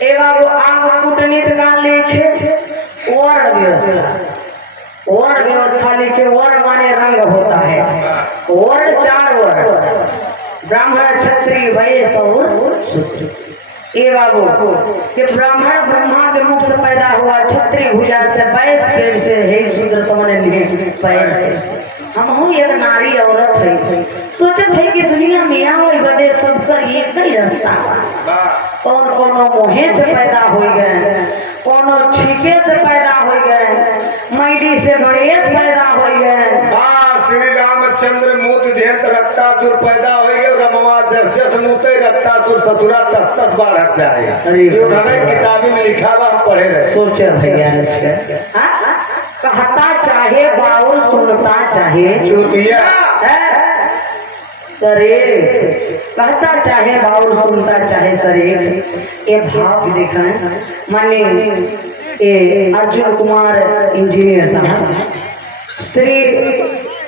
एवं आग कूटनीति का लिखे वर्ण व्यवस्था लिखे। वर्ण माने रंग होता है। वर्ण 4 वर्ण, ब्राह्मण क्षत्रिय वैश्य और शूद्र। ये बाबू कि ब्राह्मण ब्रह्मा के मुख से पैदा हुआ, क्षत्रिय भुजा से, वैश्य पेट से, हे शूद्र तुमने पैर से। हम हूँ एक नारी औरत है, सोचत है कि दुनिया में आओ बदे सबकर एक ही रास्ता बा। कौन कोनो मोहे से पैदा हो गए, कोनो छीके से पैदा हो गए, मैडी से गणेश पैदा हो गए। श्री रामचंद्र मूत देहत रक्तासुर पैदा हो गए। रमवा जस जस मूते रक्तासुर ससुरा तस तस बाढ़ जाएगा। किताबी में लिखा हुआ हम पढ़े रहे। सोचे भैया कहता चाहे बाउल सुनता चाहे चूतिया शरीर, कहता चाहे बाउल सुनता चाहे शरीर। ये भाव भी देखें माने ये अर्जुन कुमार इंजीनियर साहब, श्री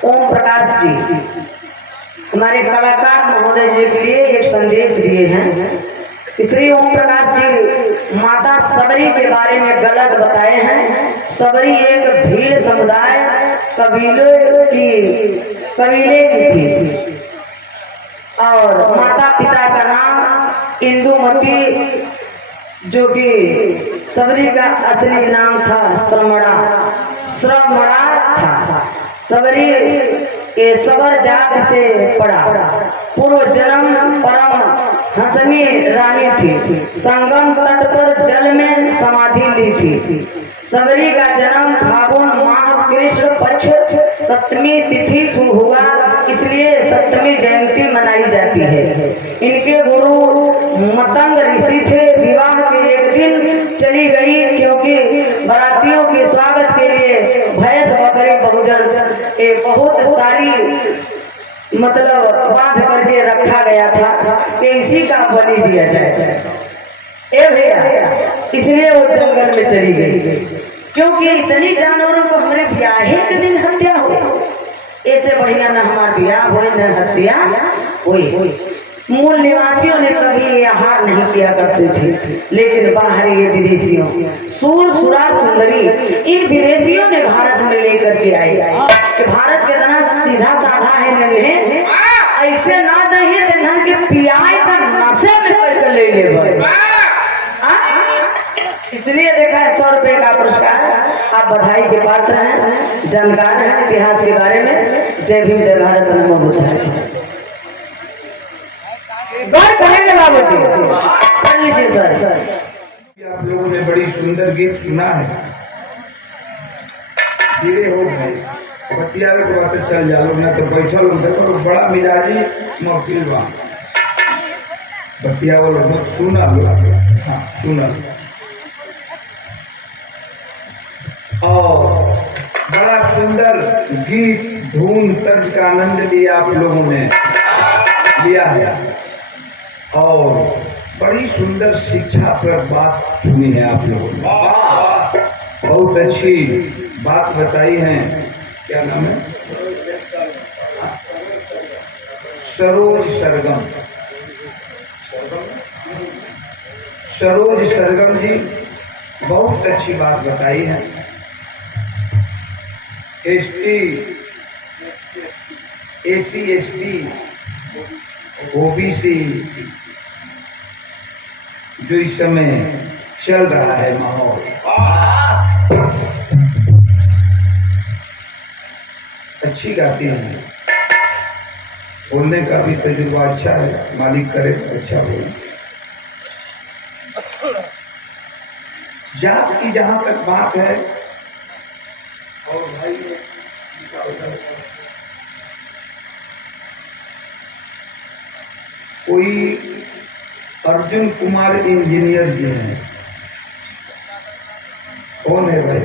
ओम प्रकाश जी हमारे कलाकार महोदय जी के लिए एक संदेश दिए हैं। श्री ओम प्रकाश जी माता सबरी के बारे में गलत बताए हैं। सबरी एक भील समुदाय कबीले की थी और माता पिता का नाम इंदुमती, जो कि सबरी का असली नाम था श्रमणा था। सबरी के सबर जात से पड़ा। पूर्व जन्म परम हंसनी रानी थी, संगम तट पर जल में समाधि ली थी। सबरी का जन्म फागुन माह कृष्ण पक्ष सप्तमी तिथि को हुआ, इसलिए सप्तमी जयंती मनाई जाती है। इनके गुरु मतंग ऋषि थे। विवाह के एक दिन चली गई, क्योंकि बारातियों के स्वागत के लिए भैंस बकरी बहुजन बहुत सारी मतलब बांध करके रखा गया था कि इसी का बलि दिया जाए। ए भैया, इसलिए वो जंगल में चली गई, क्योंकि इतनी जानवरों को हमारे ब्याहे के दिन हत्या हो। ऐसे बढ़िया न हमारा ब्याह हो न हत्या हुई। मूल निवासियों ने कभी ये आहार नहीं किया करते थे, लेकिन बाहरी ये विदेशियों सूर सुरा सुंदरी इन विदेशियों ने भारत में लेकर के आई कि भारत के तना सीधा साधा है नन्हे, ऐसे ना दही धन के पियाई का नशे में करके ले ले। इसलिए देखा है 100 रुपए का पुरस्कार। आप बधाई के पात्र हैं, जानकार हैं इतिहास के बारे में। जय भीम जय भारत नमो बुद्धाय। गौर करेंगे बाबू जी, कर लीजिए सर। आप लोगों ने बड़ी सुंदर गीत सुना है। धीरे हो भाई, बतिया के बात चल जाओ ना तो बैठल हो देखो बड़ा मिजाजी महफिल बा। बतिया वाला मत सुना लो। हाँ सुना। और बड़ा सुंदर गीत धून तर्ज का आनंद लिया आप लोगों ने लिया है और बड़ी सुंदर शिक्षाप्रद बात सुनी है आप लोगों ने। बहुत अच्छी बात बताई है। क्या नाम है? सरोज सरगम। सरोज सरगम जी बहुत अच्छी बात बताई है। एसी एसटी ओबीसी जो इस समय चल रहा है माहौल, अच्छी गाती हैं। बोलने का भी तजुर्बा अच्छा है, मालिक करे तो अच्छा हो। जात की जहां तक बात है और भाई कोई अर्जुन कुमार इंजीनियर जी हैं। कौन है भाई?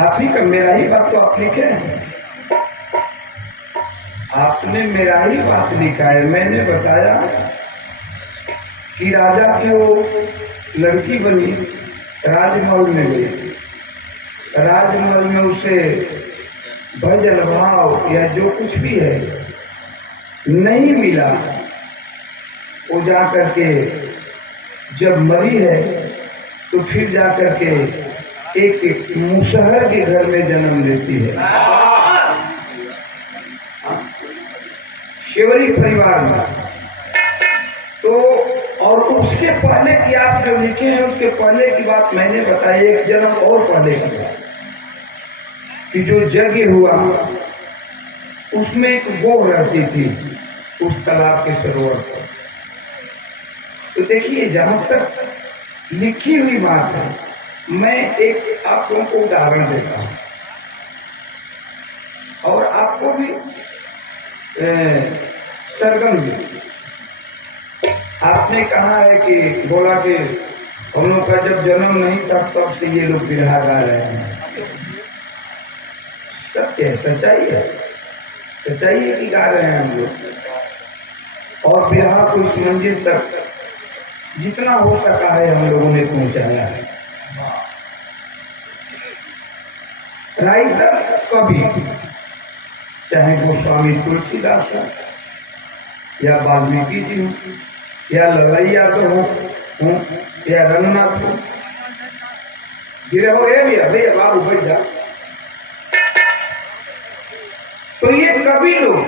आप ही का मेरा ही बात तो आप लिखे हैं। आपने मेरा ही बात लिखा है। मैंने बताया कि राजा की वो लड़की बनी, राजमहल में गई, राजमहल में उसे भजन भाव या जो कुछ भी है नहीं मिला, वो जा करके जब मरी है तो फिर जा करके एक मुसहर के घर में जन्म लेती है, शेवरी परिवार में। तो और उसके पहले की आप जो लिखे हैं उसके पहले की बात मैंने बताई, एक जन्म और पहले की बात कि जो यज्ञ हुआ उसमें एक गोह रहती थी उस तालाब के सरोवर पर। तो देखिए जहां तक लिखी हुई बात है, मैं एक आप लोगों को उदाहरण देता हूं और आपको भी सरगम जी आपने कहा है कि बोला कि हम लोग का जब जन्म नहीं था तब से ये लोग बिरहा गा रहे हैं। सत्य है, सच्चाई है, सच्चाई है कि गा रहे हैं हम लोग। और बिरहा को इस मंजिल तक जितना हो सका है हम लोगों ने पहुंचाया है। राइटर कवि चाहे गोस्वामी तुलसीदास हो या वाल्मीकि जी हो या ललैया तो हो या रंगनाथ हो, गिरे हो ये भैया बाबू बैठ जा। तो ये कवि लोग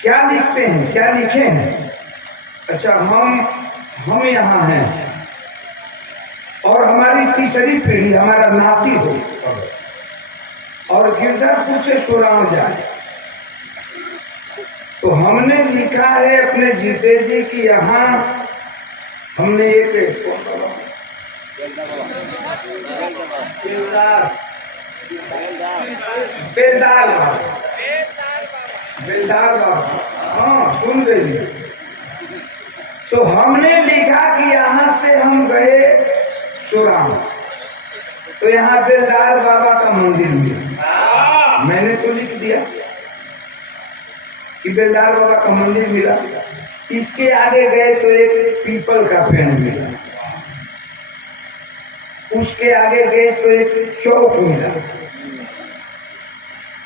क्या लिखते हैं, क्या लिखे हैं? अच्छा, हम यहाँ हैं और हमारी तीसरी पीढ़ी हमारा नाती हो और गिरधरपुर से सुराम जाए, तो हमने लिखा है अपने जीते जी की यहाँ हमने एक बेलदार बाबा, हाँ सुन गई। तो हमने लिखा कि यहाँ से हम गए सुराम, तो यहाँ बेलदार बाबा का मंदिर मिला। मैंने तो लिख दिया कि बेलदार बाबा का मंदिर मिला। इसके आगे गए तो एक पीपल का पेड़ मिला, उसके आगे गए तो एक चौक मिला,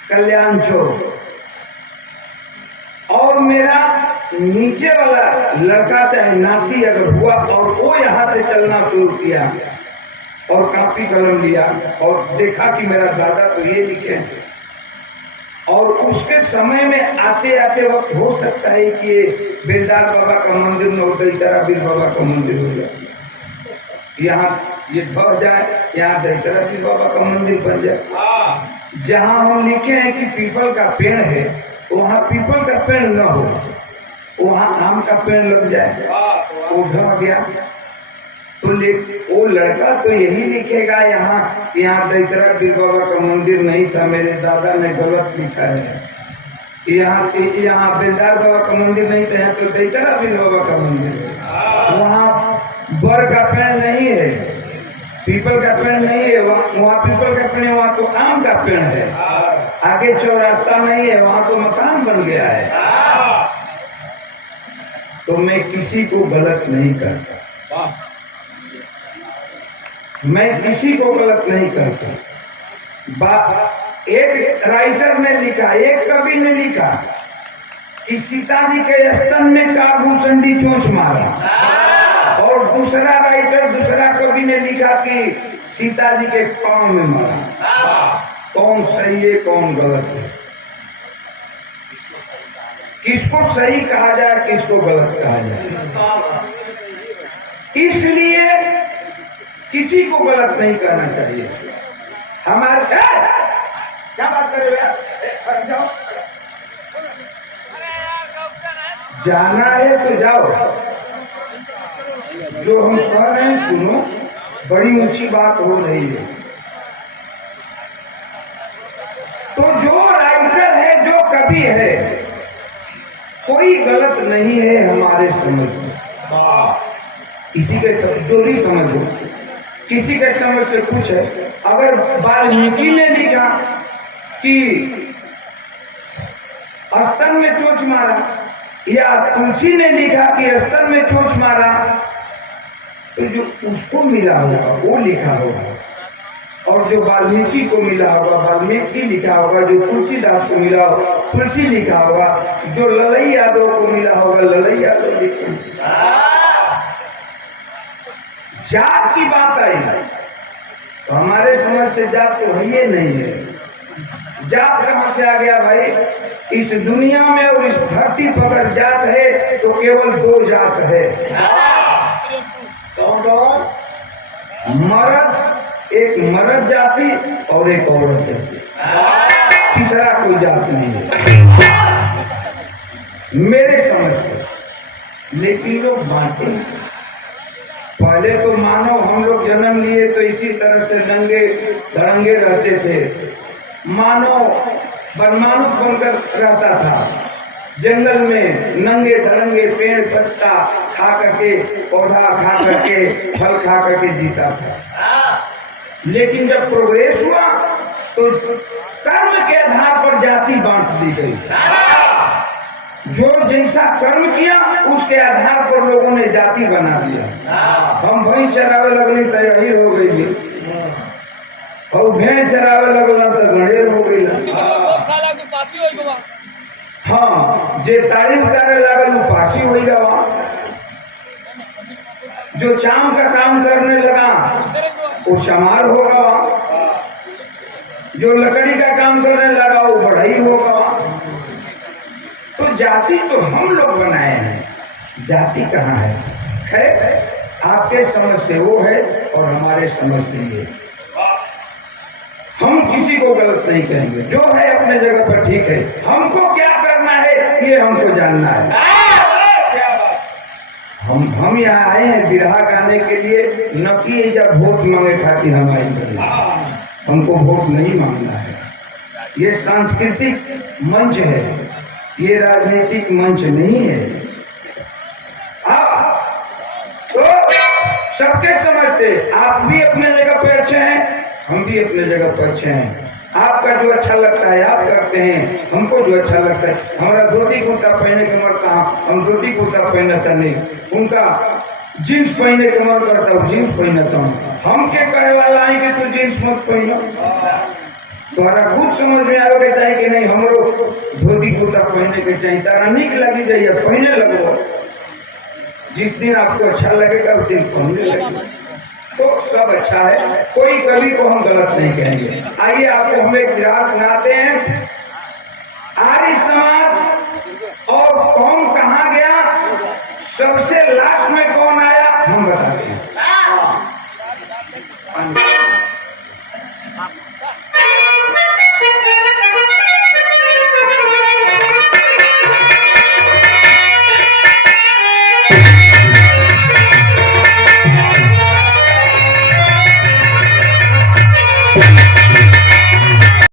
कल्याण चौक। और मेरा नीचे वाला लड़का चाहे नाती अगर हुआ और वो यहाँ से चलना शुरू किया और कापी कलम लिया और देखा कि मेरा दादा तो ये लिखे हैं, और उसके समय में आते आते वक्त हो सकता है कि ये बेलदार बाबा का मंदिर न होता, इधर बीर बाबा का मंदिर हो जाए, यहाँ ये बढ़ जाए, यहाँ दहितरा बीर बाबा का मंदिर बन जाए। जहाँ हम लिखे हैं कि पीपल का पेड़ है, वहाँ पीपल का पेड़ न हो, वहाँ आम का पेड़ लग जाए, वो ढह गया। तो वो लड़का तो यही लिखेगा यहाँ दहितरा बीर बाबा का मंदिर नहीं था, मेरे दादा ने गलत लिखा है। यहाँ बेलदार बाबा का मंदिर नहीं था, यहाँ तो दहितरा बीर बाबा का मंदिर है। वहाँ बर का पेड़ नहीं है, पीपल का पेड़ नहीं है, वहाँ पीपल का पेड़ है, वहाँ तो आम का पेड़ है। आगे चौरास्ता नहीं है, वहाँ तो मकान बन गया है। तो मैं किसी को गलत नहीं करता, मैं किसी को गलत नहीं करता। एक राइटर ने लिखा, एक कवि ने लिखा कि सीता जी के स्तन में काभूषणी चोंच मारा, और दूसरा राइटर, दूसरा कवि ने लिखा कि सीता जी के पांव में मारा। कौन सही है कौन गलत है? किसको सही कहा जाए, किसको गलत कहा जाए? इसलिए किसी को गलत नहीं करना चाहिए। हमारे क्या बात कर रहे हो? जाओ, जाना है तो जाओ, जो हम कह रहे हैं सुनो, बड़ी ऊंची बात हो रही है। तो जो राइटर है, जो कवि है, कोई गलत नहीं है हमारे समझ से। किसी के जो भी समझ हो, किसी के समझ से कुछ है। अगर वाल्मीकि ने लिखा कि स्तन में चोंच मारा, या तुलसी ने लिखा कि स्तन में चोंच मारा, तो जो उसको मिला होगा वो लिखा होगा, और जो वाल्मीकि को मिला होगा वाल्मीकि लिखा होगा, जो तुलसीदास को मिला होगा तुलसी लिखा होगा, जो ललई यादव को मिला होगा ललई यादव लिखा। जात की बात आई तो हमारे समझ से जात तो है ही नहीं है। जात कहां से आ गया भाई? इस दुनिया में और इस धरती पर अगर जात है तो केवल दो जात है। कौन कौन? मर्द, एक मर्द जाति और एक औरत जाति, तीसरा कोई जात नहीं है मेरे समझ से। लेकिन लोग बांटे हैं। पहले तो मानो हम लोग जन्म लिए तो इसी तरह से नंगे धड़ंगे रहते थे, मानो बदमानुष बनकर रहता था जंगल में, नंगे धड़ंगे पेड़ पत्ता खा करके, पौधा खा करके, फल खा करके जीता था। लेकिन जब प्रोग्रेस हुआ तो कर्म के आधार पर जाति बांट दी गई। जो जैसा कर्म किया उसके आधार पर लोगों ने जाति बना दिया। हम भैंस चरावे लगली तो यही हो गई, और भेड़ चरावे लगल तो गणेर हो गई। हाँ, जे ताड़ी उतारे लगल वो पासी हो गया। जो चाम का काम करने लगा वो चमार होगा। जो लकड़ी का काम करने लगा वो बढ़ई होगा। तो जाति तो हम लोग बनाए हैं, जाति कहाँ है? खैर, आपके समझ से वो है और हमारे समझ से ये। हम किसी को गलत नहीं कहेंगे, जो है अपने जगह पर ठीक है। हमको क्या करना है ये हमको जानना है। हम यहाँ आए हैं बिरहा गाने के लिए, न कि जब वोट मांगे खातिर हम आए। हमको वोट नहीं मांगना है। ये सांस्कृतिक मंच है, ये राजनीतिक मंच नहीं है। तो सबके समझते, आप भी अपने जगह पर अच्छे हैं, हम भी अपने जगह पर अच्छे हैं। आपका जो अच्छा लगता है आप करते हैं, हमको जो अच्छा लगता है। हमारा धोती कुर्ता पहने के मन कहा, हम धोती कुर्ता पहनता नहीं। उनका जींस पहने के मन करता हूँ, जींस पहनता हूँ। हम के कहे वाला है कि तू जींस मत पहनो। तुम्हारा खुद समझ में आओगे चाहिए कि नहीं, हमरो धोती कुर्ता पहनने के चाहिए। तारा निक लगी जाइए, पहने लगो। जिस दिन आपको अच्छा लगेगा उस दिन पहनने लगेगा। तो सब अच्छा है, कोई कवि को हम गलत नहीं कहेंगे। आइए आपको हम एक विराट सुनाते हैं। आर्य समाज और कौन कहाँ गया, सबसे लास्ट में कौन आया हम बताते हैं।